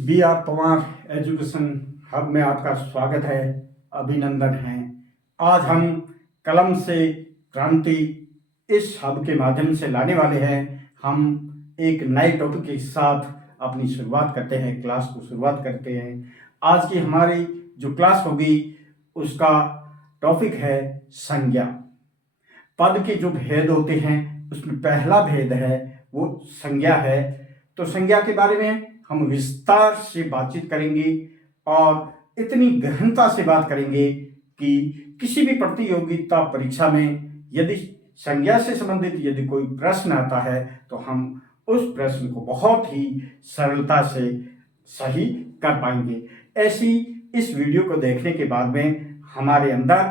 B R Pawar education hub में आपका स्वागत है, अभिनंदन है। आज हम कलम से क्रांति इस हब के माध्यम से लाने वाले हैं। हम एक नए टॉपिक के साथ अपनी शुरुआत करते हैं, क्लास को शुरुआत करते हैं। आज की हमारी जो क्लास होगी उसका टॉपिक है संज्ञा। पद के जो भेद होते हैं उसमें पहला भेद है वो संज्ञा है। तो संज्ञा के बारे में हम विस्तार से बातचीत करेंगे और इतनी गहनता से बात करेंगे कि किसी भी प्रतियोगिता परीक्षा में यदि संज्ञा से संबंधित यदि कोई प्रश्न आता है तो हम उस प्रश्न को बहुत ही सरलता से सही कर पाएंगे। ऐसी इस वीडियो को देखने के बाद में हमारे अंदर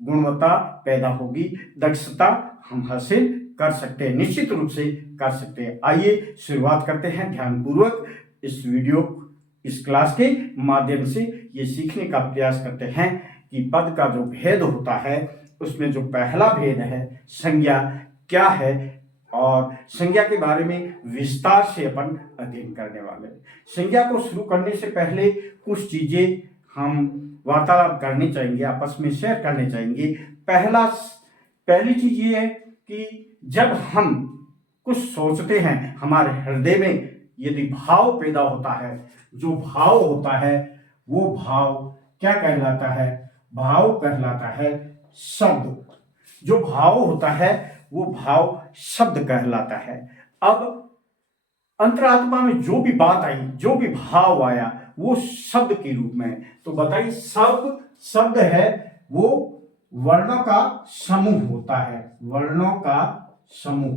गुणवत्ता पैदा होगी, दक्षता हम हासिल कर सकते हैं, निश्चित रूप से कर सकते हैं। आइए शुरुआत करते हैं ध्यानपूर्वक इस वीडियो इस क्लास के माध्यम से ये सीखने का प्रयास करते हैं कि पद का जो भेद होता है उसमें जो पहला भेद है संज्ञा क्या है और संज्ञा के बारे में विस्तार से अपन अध्ययन करने वाले हैं। संज्ञा को शुरू करने से पहले कुछ चीजें हम वार्तालाप करनी चाहिए, आपस में शेयर करने चाहिए। पहली चीज ये है कि जब हम कुछ सोचते हैं हमारे हृदय में यदि भाव पैदा होता है, जो भाव होता है वो भाव क्या कहलाता है? भाव कहलाता है शब्द। जो भाव होता है वो भाव शब्द कहलाता है। अब अंतरात्मा में जो भी बात आई, जो भी भाव आया वो शब्द के रूप में। तो बताइए, शब्द है वो वर्णों का समूह होता है। वर्णों का समूह,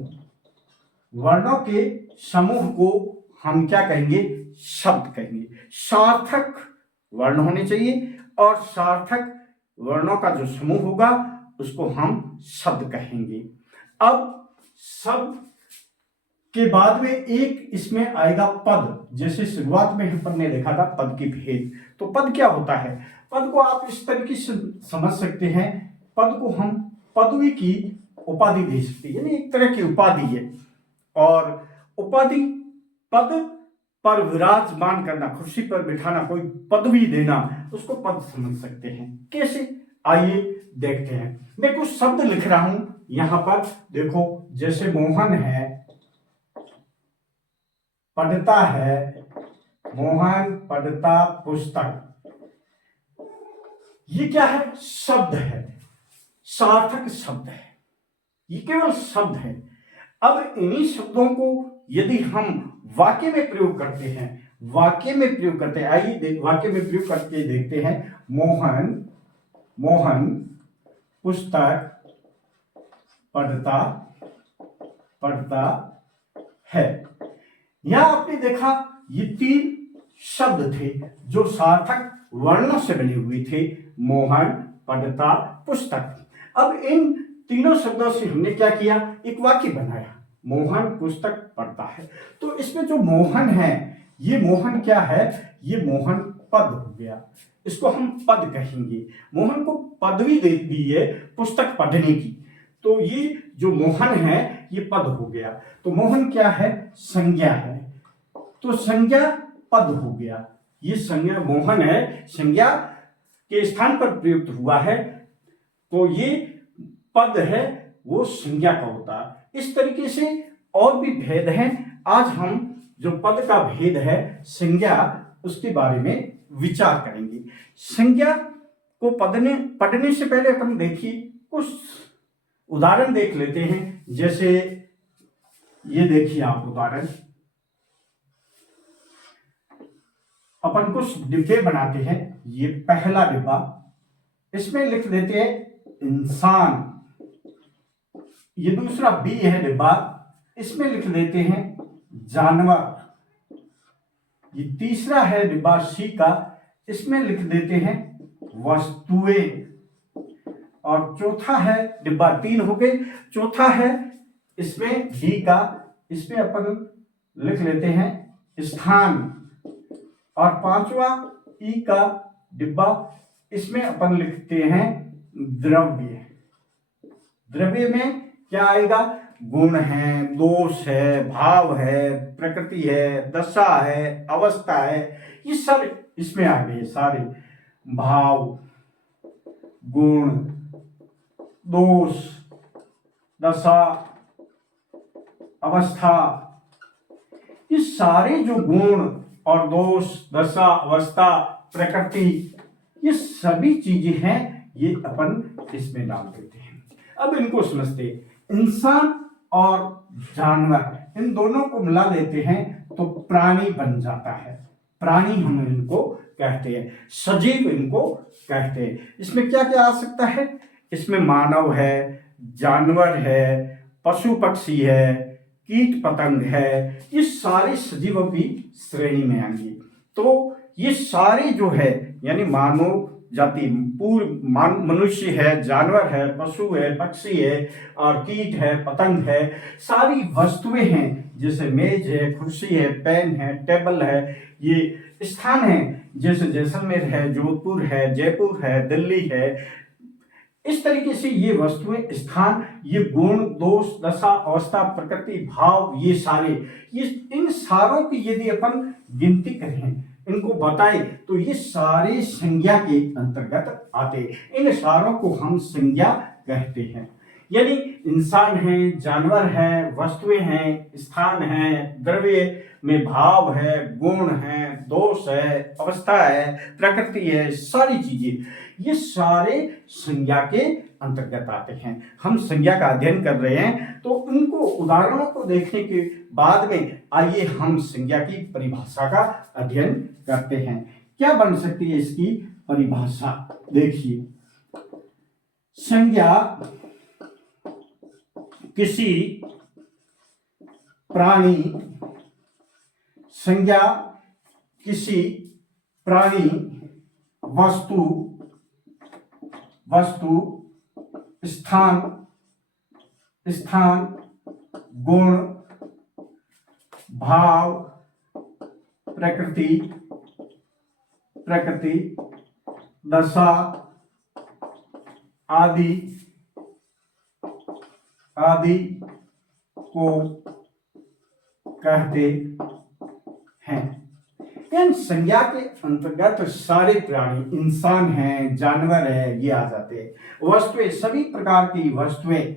वर्णों के समूह को हम क्या कहेंगे? शब्द कहेंगे। सार्थक वर्ण होने चाहिए और सार्थक वर्णों का जो समूह होगा उसको हम शब्द कहेंगे। अब शब्द के बाद में एक इसमें आएगा पद। जैसे शुरुआत में अपन ने देखा था पद की भेद। तो पद क्या होता है? पद को आप इस तरीके से समझ सकते हैं, पद को हम पदवी की उपाधि दे सकते हैं, यानी एक तरह की उपाधि है। और उपाधि पद पर विराजमान करना, कुर्सी पर बिठाना, कोई पदवी देना, उसको पद समझ सकते हैं। कैसे? आइए देखते हैं। मैं कुछ शब्द लिख रहा हूं यहां पर, देखो। जैसे मोहन है, पढ़ता है, मोहन पढ़ता पुस्तक। ये क्या है? शब्द है, सार्थक शब्द है, ये केवल शब्द है। अब इन्हीं शब्दों को यदि हम वाक्य में प्रयोग करते हैं, आइए वाक्य में प्रयोग करके देखते हैं। मोहन पुस्तक पढ़ता है। यहां आपने देखा ये तीन शब्द थे जो सार्थक वर्णों से बने हुए थे। मोहन पढ़ता पुस्तक। अब इन तीनों शब्दों से हमने क्या किया? एक वाक्य बनाया, मोहन पुस्तक पढ़ता है। तो इसमें जो मोहन है, ये मोहन क्या है? ये मोहन पद हो गया, इसको हम पद कहेंगे। मोहन को पदवी दे दी है पुस्तक पढ़ने की, तो ये जो मोहन है ये पद हो गया। तो मोहन क्या है? संज्ञा है, तो संज्ञा पद हो गया। ये संज्ञा मोहन है, संज्ञा के स्थान पर प्रयुक्त हुआ है, तो ये पद है वो संज्ञा का होता है। इस तरीके से और भी भेद हैं। आज हम जो पद का भेद है संज्ञा, उसके बारे में विचार करेंगे। संज्ञा को पढ़ने से पहले अपन देखिए कुछ उदाहरण देख लेते हैं। जैसे ये देखिए आप उदाहरण, अपन कुछ डिब्बे बनाते हैं। ये पहला डिब्बा, इसमें लिख देते हैं इंसान। ये दूसरा बी है डिब्बा, इसमें लिख देते हैं जानवर। ये तीसरा है डिब्बा सी का, इसमें लिख देते हैं वस्तुएं। और चौथा है डिब्बा, तीन हो गए, चौथा है इसमें डी का, इसमें अपन लिख लेते हैं स्थान। और पांचवा ई का डिब्बा, इसमें अपन लिखते हैं द्रव्य। द्रव्य में क्या आएगा? गुण है, दोष है, भाव है, प्रकृति है, दशा है, अवस्था है, ये सब इसमें आ गए सारे। भाव, गुण, दोष, दशा, अवस्था, ये सारे जो गुण और दोष, दशा, अवस्था, प्रकृति, ये सभी चीजें हैं, ये अपन इसमें डाल देते हैं। अब इनको समझते, इंसान और जानवर इन दोनों को मिला देते हैं तो प्राणी बन जाता है। प्राणी हम इनको कहते हैं, सजीव इनको कहते हैं। इसमें क्या क्या आ सकता है? इसमें मानव है, जानवर है, पशु पक्षी है, कीट पतंग है, ये सारे सजीवों की श्रेणी में आएंगे। तो ये सारे जो है यानी मानव जाति, मनुष्य है, जानवर है, पशु है, पक्षी है और कीट है, पतंग है, सारी वस्तुएं हैं, जैसे मेज है, कुर्सी है, पेन है, टेबल है, ये स्थान है, जैसे जैसलमेर है, जोधपुर है, जयपुर है, दिल्ली है। इस तरीके से ये वस्तुएं, स्थान, ये गुण, दोष, दशा, अवस्था, प्रकृति, भाव, ये सारे, ये इन सारों की यदि अपन गिनती करें, इनको बताए, तो ये सारे संज्ञा के अंतर्गत आते। इन सारों को हम संज्ञा कहते हैं। यानी इंसान है, जानवर है, वस्तुएं हैं, स्थान है, द्रव्य में भाव है, गुण है, दोष है, अवस्था है, प्रकृति है, सारी चीजें, ये सारे संज्ञा के अंतर्गत आते हैं। हम संज्ञा का अध्ययन कर रहे हैं, तो उनको उदाहरणों को देखने के बाद में आइए हम संज्ञा की परिभाषा का अध्ययन करते हैं। क्या बन सकती है इसकी परिभाषा? देखिए, संज्ञा किसी प्राणी, संज्ञा किसी प्राणी, वस्तु, स्थान, गुण, भाव, प्रकृति, दशा आदि को कहते हैं। इन संज्ञा के अंतर्गत सारे प्राणी, इंसान है, जानवर है, ये आ जाते हैं। वस्तुएं, सभी प्रकार की वस्तुएं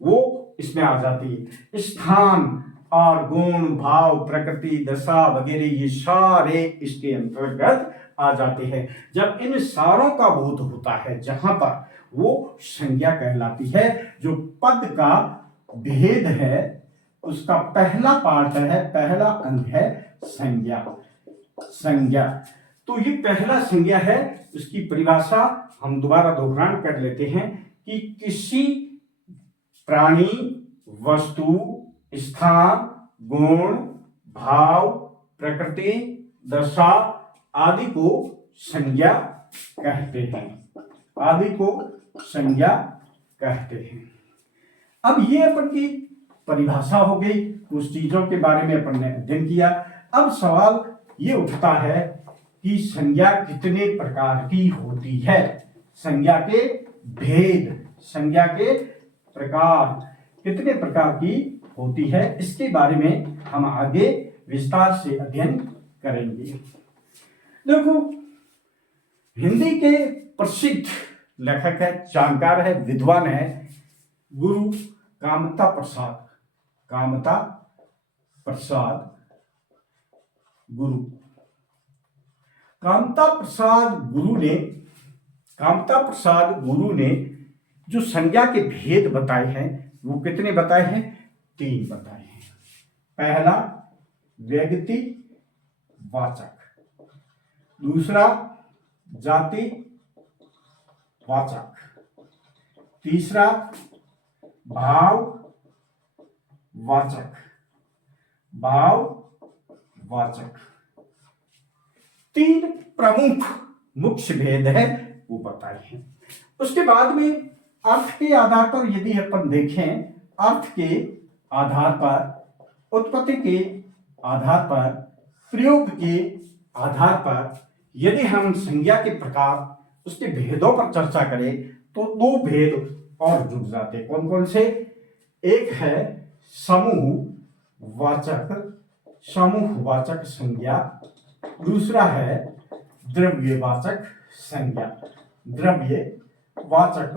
वो इसमें आ जाती है। स्थान और गुण, भाव, प्रकृति, दशा वगैरह, ये सारे इसके अंतर्गत आ जाते हैं। जब इन सारों का बोध होता है, जहां पर वो संज्ञा कहलाती है। जो पद का भेद है, उसका पहला पार्ट है, पहला अंग है संज्ञा। तो ये पहला संज्ञा है। इसकी परिभाषा हम दोबारा दोहरान कर लेते हैं कि किसी प्राणी, वस्तु, स्थान, गुण, भाव, प्रकृति, दशा आदि को संज्ञा कहते हैं। अब ये अपन की परिभाषा हो गई, उस चीजों के बारे में अपन ने अध्ययन किया। अब सवाल ये उठता है कि संज्ञा कितने प्रकार की होती है, संज्ञा के भेद, संज्ञा के प्रकार कितने प्रकार की होती है, इसके बारे में हम आगे विस्तार से अध्ययन करेंगे। देखो, हिंदी के प्रसिद्ध लेखक है, जानकार है, विद्वान है, गुरु कामता प्रसाद गुरु। कामता प्रसाद गुरु ने जो संज्ञा के भेद बताए हैं, वो कितने बताए हैं? 3 बताए हैं। पहला व्यक्ति वाचक, दूसरा जाति वाचक, तीसरा भाव वाचक। 3 प्रमुख मुख्य भेद है, वो बताए हैं। उसके बाद में अर्थ के आधार पर यदि अपन देखें, अर्थ के आधार पर, उत्पत्ति के आधार पर, प्रयोग के आधार पर यदि हम संज्ञा के प्रकार, उसके भेदों पर चर्चा करें, तो 2 भेद और जुड़ जाते। कौन कौन से? एक है समूहवाचक, समूहवाचक संज्ञा, दूसरा है द्रव्यवाचक संज्ञा, द्रव्यवाचक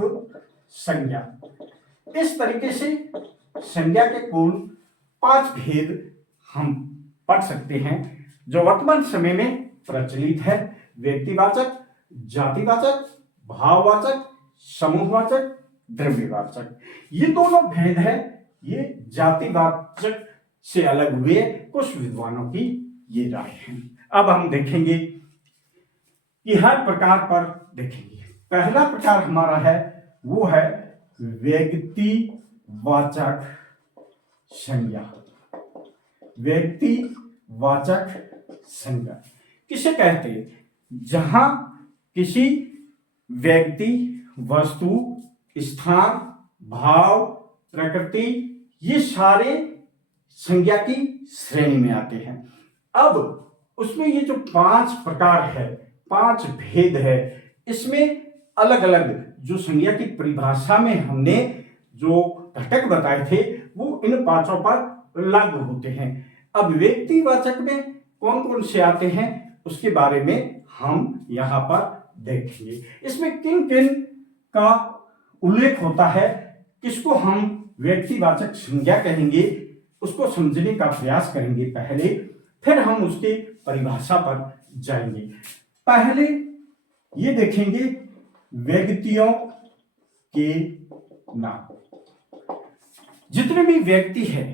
संज्ञा। इस तरीके से संज्ञा के कुल 5 भेद हम पढ़ सकते हैं जो वर्तमान समय में प्रचलित है। व्यक्तिवाचक, जातिवाचक, भाववाचक, समूहवाचक, द्रव्यवाचक। ये दोनों भेद है, ये जातिवाचक से अलग हुए कुछ विद्वानों की ये राय है। अब हम देखेंगे कि हर प्रकार पर देखेंगे। पहला प्रकार हमारा है वो है व्यक्तिवाचक संज्ञा। व्यक्तिवाचक संज्ञा किसे कहते हैं? जहां किसी व्यक्ति, वस्तु, स्थान, भाव, प्रकृति ये सारे संज्ञा की श्रेणी में आते हैं। अब उसमें ये जो 5 प्रकार है, 5 भेद है, इसमें अलग अलग जो संज्ञा की परिभाषा में हमने जो घटक बताए थे वो इन 5 पर लागू होते हैं। अब व्यक्तिवाचक में कौन कौन से आते हैं उसके बारे में हम यहाँ पर देखेंगे। इसमें किन किन का उल्लेख होता है, किसको हम व्यक्तिवाचक संज्ञा कहेंगे, उसको समझने का प्रयास करेंगे पहले, फिर हम उसकी परिभाषा पर जाएंगे। पहले ये देखेंगे व्यक्तियों के नाम। जितने भी व्यक्ति हैं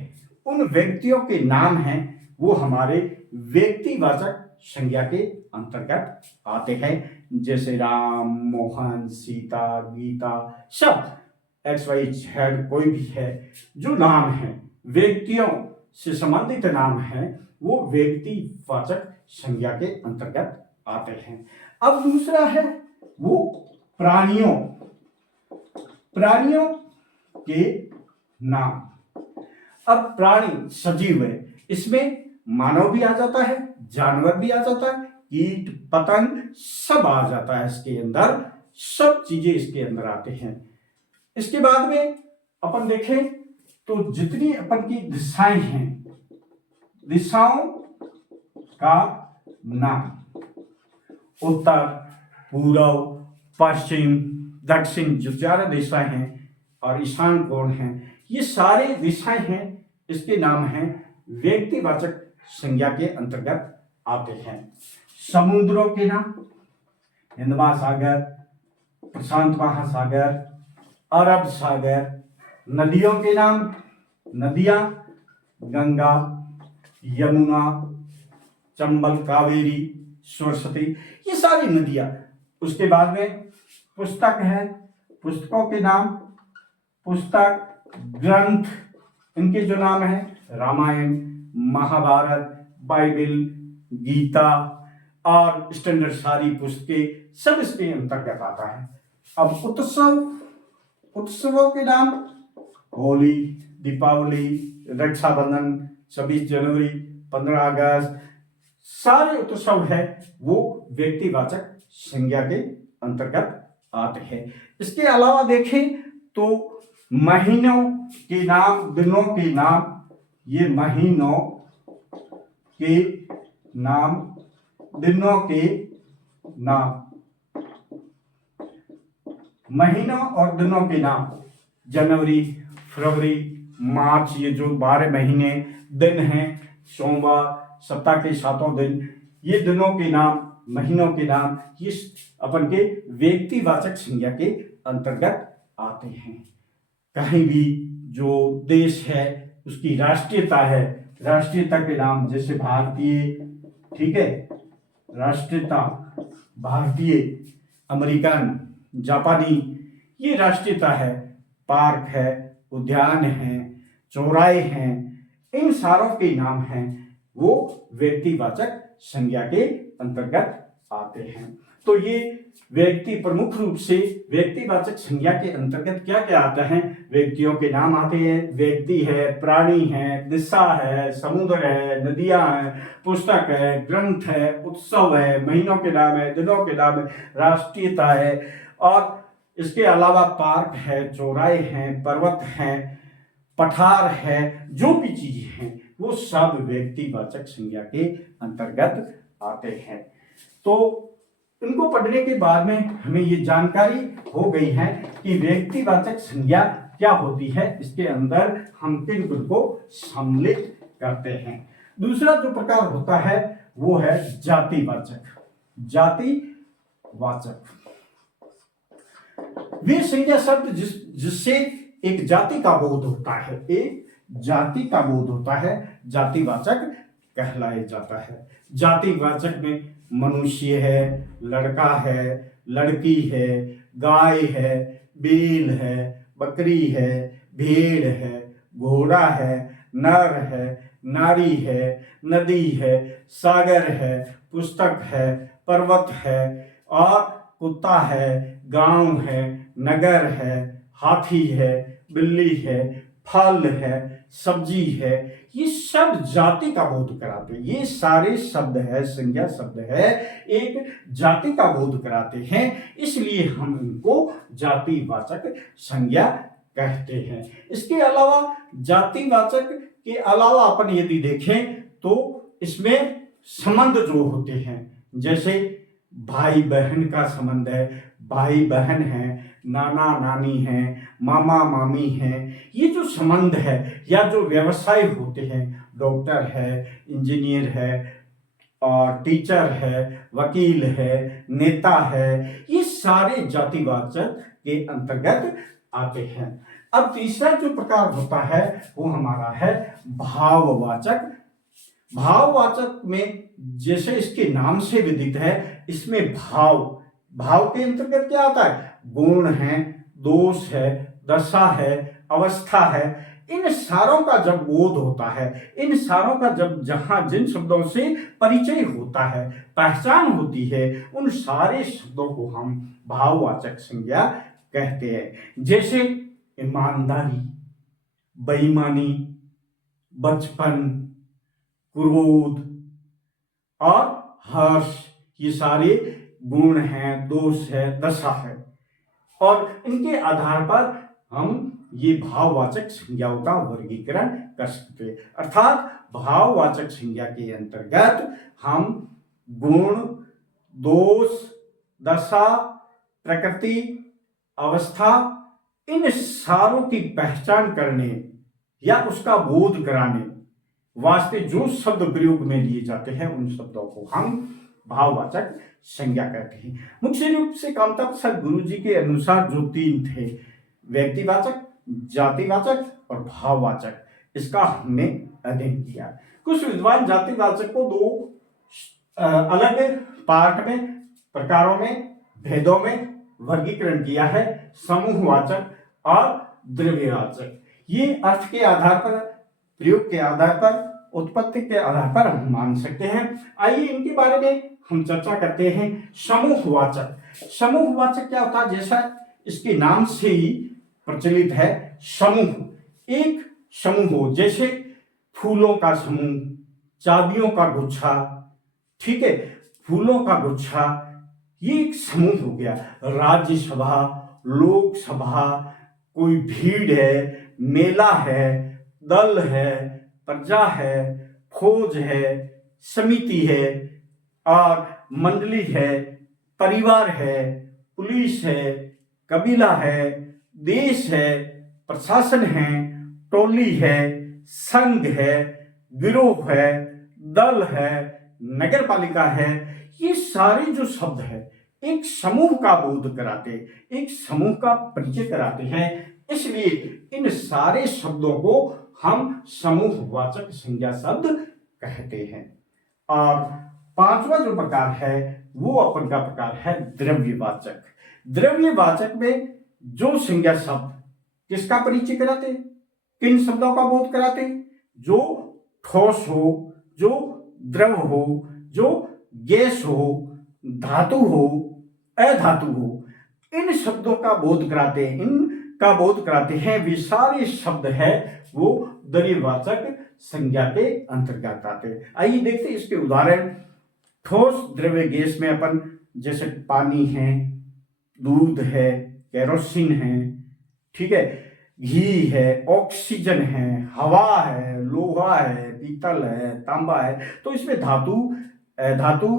उन व्यक्तियों के नाम हैं वो हमारे व्यक्तिवाचक संज्ञा के अंतर्गत आते हैं। जैसे राम, मोहन, सीता, गीता, सब XYZ कोई भी है जो नाम है, व्यक्तियों से संबंधित नाम है, वो व्यक्तिवाचक संज्ञा के अंतर्गत आते हैं। अब दूसरा है वो प्राणियों के नाम। अब प्राणी सजीव है, इसमें मानव भी आ जाता है, जानवर भी आ जाता है, कीट पतंग सब आ जाता है इसके अंदर, सब चीजें इसके अंदर आते हैं। इसके बाद में अपन देखें तो जितनी अपन की दिशाएं हैं, दिशाओं का नाम उत्तर, पूर्व, पश्चिम, दक्षिण जो 4 दिशाएं हैं और ईशान कोण हैं, ये सारे दिशाएं हैं, इसके नाम हैं व्यक्तिवाचक संज्ञा के अंतर्गत आते हैं। समुद्रों के नाम हिंद महासागर, प्रशांत महासागर, अरब सागर। नदियों के नाम नदियां गंगा, यमुना, चंबल, कावेरी, सरस्वती, ये सारी नदियां। उसके बाद में पुस्तक है, पुस्तकों के नाम पुस्तक, ग्रंथ, इनके जो नाम है रामायण, महाभारत, बाइबल, गीता और स्टैंडर्ड सारी पुस्तकें सब इसके अंतर्गत आता है। अब उत्सवों के नाम होली, दीपावली, रक्षाबंधन, 26 जनवरी, 15 अगस्त, सारे उत्सव है वो व्यक्तिवाचक संज्ञा के अंतर्गत आते हैं। इसके अलावा देखें तो महीनों के नाम, दिनों के नाम, ये महीनों के नाम, दिनों के नाम, महीनों और दिनों के नाम, जनवरी, फरवरी, मार्च, ये जो 12 महीने दिन हैं, सोमवार, सप्ताह के 7 दिन, ये दिनों के नाम, महीनों के नाम, ये अपन के व्यक्तिवाचक संज्ञा के अंतर्गत आते हैं। कहीं भी जो देश है उसकी राष्ट्रीयता है, राष्ट्रीयता के नाम जैसे भारतीय, ठीक है, राष्ट्रीयता भारतीय, अमेरिकन, जापानी, ये राष्ट्रीयता है। पार्क है, उद्यान है, चौराहे हैं, इन सारों के नाम हैं वो व्यक्तिवाचक संज्ञा के अंतर्गत आते हैं। तो ये व्यक्ति प्रमुख रूप से व्यक्तिवाचक संज्ञा के अंतर्गत क्या क्या आता है? व्यक्तियों के नाम आते हैं, व्यक्ति है, प्राणी है, दिशा है, समुद्र है, नदियां हैं, पुस्तक है, ग्रंथ है, उत्सव है, महीनों के नाम है, दिनों के नाम है, राष्ट्रीयता है, और इसके अलावा पार्क है, चौराहे हैं, पर्वत हैं, पठार है, जो भी चीजें हैं वो सब व्यक्तिवाचक संज्ञा के अंतर्गत आते हैं। तो इनको पढ़ने के बाद में हमें ये जानकारी हो गई है कि व्यक्तिवाचक संज्ञा क्या होती है, इसके अंदर हम किन किन को सम्मिलित करते हैं। दूसरा जो प्रकार होता है वो है जातिवाचक। जातिवाचक वे संज्ञा शब्द जिससे एक जाति का बोध होता है, एक जाति का बोध होता है, जातिवाचक कहलाया जाता है। जातिवाचक में मनुष्य है, लड़का है, लड़की है, गाय है, बैल है, बकरी है, भेड़ है, घोड़ा है, नर है, नारी है, नदी है, सागर है, पुस्तक है, पर्वत है, और कुत्ता है, गांव है, नगर है, हाथी है, बिल्ली है, फल है, सब्जी है, ये सब जाति का बोध कराते हैं। ये सारे शब्द है, संज्ञा शब्द है, एक जाति का बोध कराते हैं, इसलिए हम इनको जातिवाचक संज्ञा कहते हैं। इसके अलावा जातिवाचक के अलावा अपन यदि देखें तो इसमें संबंध जो होते हैं, जैसे भाई बहन का संबंध है, भाई बहन है, नाना नानी है, मामा मामी है, ये जो संबंध है या जो व्यवसाय होते हैं, डॉक्टर है, इंजीनियर है, और टीचर है, वकील है, नेता है, ये सारे जातिवाचक के अंतर्गत आते हैं। अब तीसरा जो प्रकार होता है वो हमारा है भाववाचक। भाववाचक में जैसे इसके नाम से विदित है, इसमें भाव के अंतर्गत क्या आता है, गुण है, दोष है, दशा है, अवस्था है, इन सारों का जब बोध होता है, इन सारों का जब जहां जिन शब्दों से परिचय होता है, पहचान होती है, उन सारे शब्दों को हम भाववाचक संज्ञा कहते हैं। जैसे ईमानदारी, बेईमानी, बचपन, क्रोध और हर्ष, ये सारे गुण हैं, दोष है, दशा है, और इनके आधार पर हम ये भाववाचक संज्ञाओं का वर्गीकरण कर सकते हैं। अर्थात भाववाचक संज्ञा के अंतर्गत हम गुण, दोष, दशा, प्रकृति, अवस्था, इन सारों की पहचान करने या उसका बोध कराने वास्ते जो शब्द प्रयोग में लिए जाते हैं, उन शब्दों को हम भाववाचक संज्ञा कहते हैं। मुख्य रूप से कामता प्रसाद गुरु जी के अनुसार जो तीन थे, व्यक्तिवाचक, जातिवाचक और भाववाचक, इसका हमने अध्ययन किया। कुछ विद्वान जातिवाचक को दो अलग पार्ट में, प्रकारों में, भेदों में वर्गीकरण किया है, समूहवाचक और द्रव्यवाचक। ये अर्थ के आधार पर, प्रयोग के आधार पर, उत्पत्ति के आधार पर हम मान सकते हैं। आइए इनके बारे में हम चर्चा करते हैं। समूहवाचक, समूहवाचक क्या होता है, जैसा इसके नाम से ही प्रचलित है, समूह, एक समूह हो, जैसे फूलों का समूह, चाबियों का गुच्छा, ठीक है, फूलों का गुच्छा, ये एक समूह हो गया। राज्यसभा, लोकसभा, कोई भीड़ है, मेला है, दल है, प्रजा है, फौज है, समिति है, और मंडली है, परिवार है, पुलिस है, कबीला है, देश है, प्रशासन है, टोली है, संघ है, गिरोह है, दल है, नगर पालिका है। ये सारे जो शब्द है एक समूह का बोध कराते, एक समूह का परिचय कराते हैं, इसलिए इन सारे शब्दों को हम समूहवाचक संज्ञा शब्द कहते हैं। और पांचवा जो प्रकार है वो अपन का प्रकार है द्रव्यवाचक। द्रव्यवाचक में जो संज्ञा शब्द किसका परिचय कराते, किन शब्दों का बोध कराते, जो ठोस हो, जो द्रव हो, जो गैस हो, धातु हो, अधातु हो, इन शब्दों का बोध कराते हैं, इनका बोध कराते हैं। वे सारे शब्द है वो द्रव्यवाचक संज्ञा के अंतर्गत आते हैं। आइए देखते हैं इसके उदाहरण। ठोस द्रव्य गैस में अपन जैसे पानी है, दूध है, केरोसिन है, ठीक है, घी है, ऑक्सीजन है, हवा है, लोहा है, पीतल है, तांबा है। तो इसमें धातु, धातु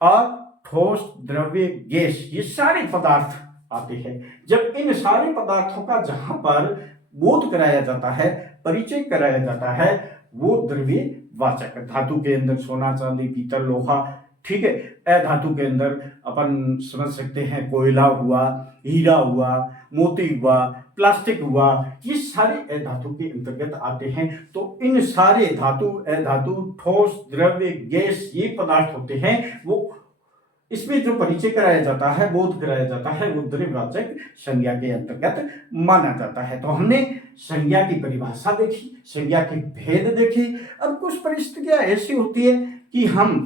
और ठोस, द्रव्य, गैस, ये सारे पदार्थ आते हैं। जब इन सारे पदार्थों का जहां पर बोध कराया जाता है, परिचय कराया जाता है, वो द्रव्यवाचक। धातु के अंदर सोना, चांदी, पीतल, लोहा, ठीक है। अधातु के अंदर अपन समझ सकते हैं कोयला हुआ, हीरा हुआ, मोती हुआ, प्लास्टिक हुआ, ये सारे अधातु के अंतर्गत आते हैं। तो इन सारे धातु, अधातु, ठोस, द्रव्य, गैस, ये पदार्थ होते हैं, वो इसमें जो परिचय कराया जाता है, बोध कराया जाता है, वो द्रव्यवाचक संज्ञा के अंतर्गत माना जाता है। तो हमने संज्ञा की परिभाषा देखी, संज्ञा के भेद देखे। अब कुछ परिस्थितियां ऐसी होती है कि हम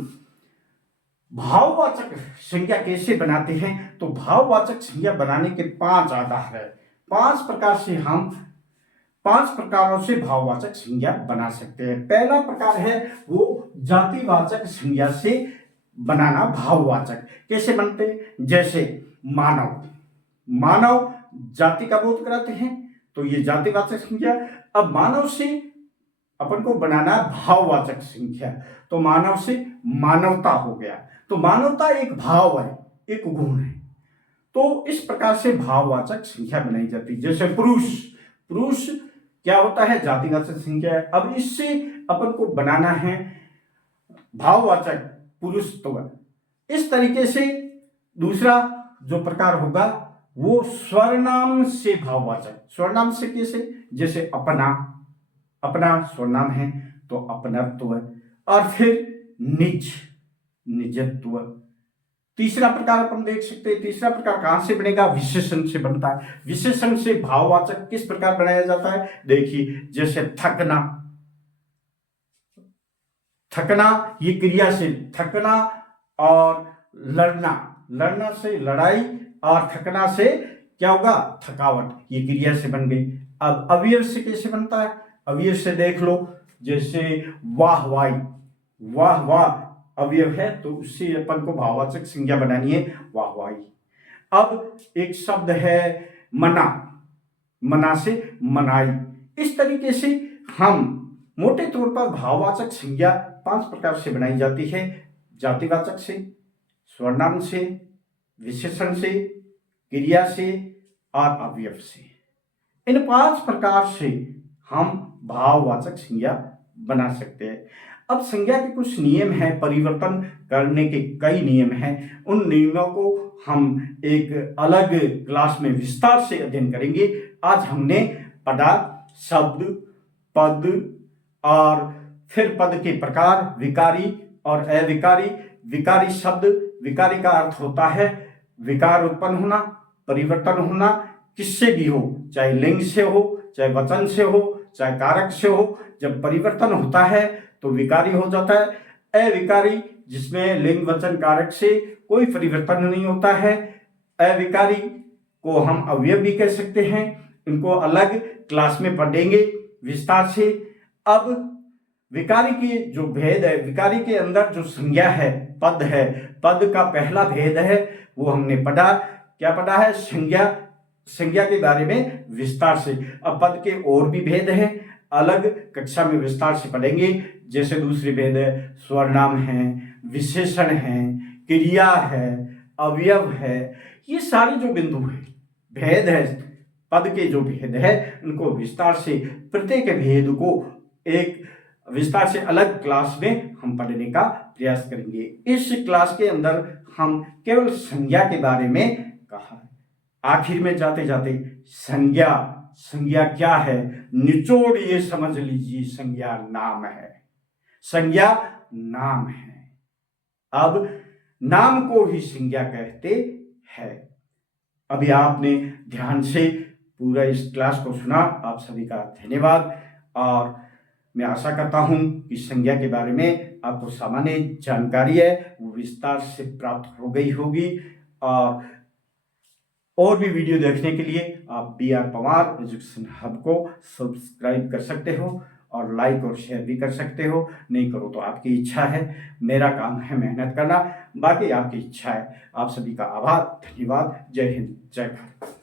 भाववाचक संज्ञा कैसे बनाते हैं। तो भाववाचक संज्ञा बनाने के 5 आधार है। 5 प्रकार से हम 5 प्रकारों से भाववाचक संज्ञा बना सकते हैं। पहला प्रकार है वो जातिवाचक संज्ञा से बनाना भाववाचक। कैसे बनते हैं? जैसे मानव, मानव जाति का बोध कराते हैं, तो ये जातिवाचक संज्ञा। अब मानव से अपन को बनाना भाववाचक संज्ञा, तो मानव से मानवता हो गया। तो मानवता एक भाव है, एक गुण है। तो इस प्रकार से भाववाचक संज्ञा बनाई जाती है। जैसे पुरुष, पुरुष क्या होता है? जातिवाचक संज्ञा है। अब इससे अपन को बनाना है भाववाचक पुरुषत्व। इस तरीके से दूसरा जो प्रकार होगा वो स्वरनाम से भाववाचक। स्वरनाम से कैसे? जैसे अपना, अपना स्वरनाम है तो अपनत्व। और फिर निज, निजत्व। तीसरा प्रकार अपन देख सकते हैं। तीसरा प्रकार कहां से बनेगा? विशेषण से बनता है। विशेषण से भाववाचक किस प्रकार बनाया जाता है? देखिए, जैसे थकना, थकना ये क्रिया से थकना, और लड़ना, लड़ना से लड़ाई, और थकना से क्या होगा? थकावट, ये क्रिया से बन गई। अब अवयव से कैसे बनता है? अवयव से देख लो, जैसे वाह वाई, वाह वाह अवयव है तो उससे अपन को भाववाचक संज्ञा बनानी है वाह वाही। अब एक शब्द है मना, मना से मनाई। इस तरीके से हम मोटे तौर पर भाववाचक संज्ञा 5 प्रकार से बनाई जाती है। जातिवाचक से, स्वरनाम से, विशेषण से, क्रिया से और अवयव से। इन 5 प्रकार से हम भाववाचक संज्ञा बना सकते हैं। अब संज्ञा के कुछ नियम हैं, परिवर्तन करने के कई नियम हैं। उन नियमों को हम एक अलग क्लास में विस्तार से अध्ययन करेंगे। आज हमने पदा, शब्द, पद और फिर पद के प्रकार, विकारी और अविकारी। विकारी शब्द, विकारी का अर्थ होता है विकार उत्पन्न होना, परिवर्तन होना, किससे भी हो, चाहे लिंग से हो, चाहे वचन से हो, चाहे कारक से हो। जब परिवर्तन होता है तो विकारी हो जाता है। अविकारी जिसमें लिंग, वचन, कारक से कोई परिवर्तन नहीं होता है, अविकारी को हम अवयव भी कह सकते हैं। इनको अलग क्लास में पढ़ेंगे विस्तार से। अब विकारी के जो भेद है, विकारी के अंदर जो संज्ञा है, पद है, पद का पहला भेद है वो हमने पढ़ा। क्या पढ़ा है? संज्ञा, संज्ञा के बारे में विस्तार से। अब पद के और भी भेद हैं, अलग कक्षा में विस्तार से पढ़ेंगे। जैसे दूसरे भेद है, स्वरनाम है, विशेषण है, क्रिया है, अवयव है। ये सारे जो बिंदु है, भेद है, पद के जो भेद है, उनको विस्तार से, प्रत्येक भेद को एक विस्तार से अलग क्लास में हम पढ़ने का प्रयास करेंगे। इस क्लास के अंदर हम केवल संज्ञा के बारे में कहा है। आखिर में जाते जाते संज्ञा, संज्ञा क्या है? निचोड़ ये समझ लीजिए, संज्ञा नाम है। संज्ञा नाम है। अब नाम को ही संज्ञा कहते हैं। अभी आपने ध्यान से पूरा इस क्लास को सुना, आप सभी का धन्यवाद। और मैं आशा करता हूं कि संज्ञा के बारे में आपको सामान्य जानकारी है वो विस्तार से प्राप्त हो गई होगी। और भी वीडियो देखने के लिए आप BR पवार एजुकेशन हब को सब्सक्राइब कर सकते हो और लाइक और शेयर भी कर सकते हो। नहीं करो तो आपकी इच्छा है, मेरा काम है मेहनत करना, बाकी आपकी इच्छा है। आप सभी का आभार, धन्यवाद। जय हिंद, जय भारत।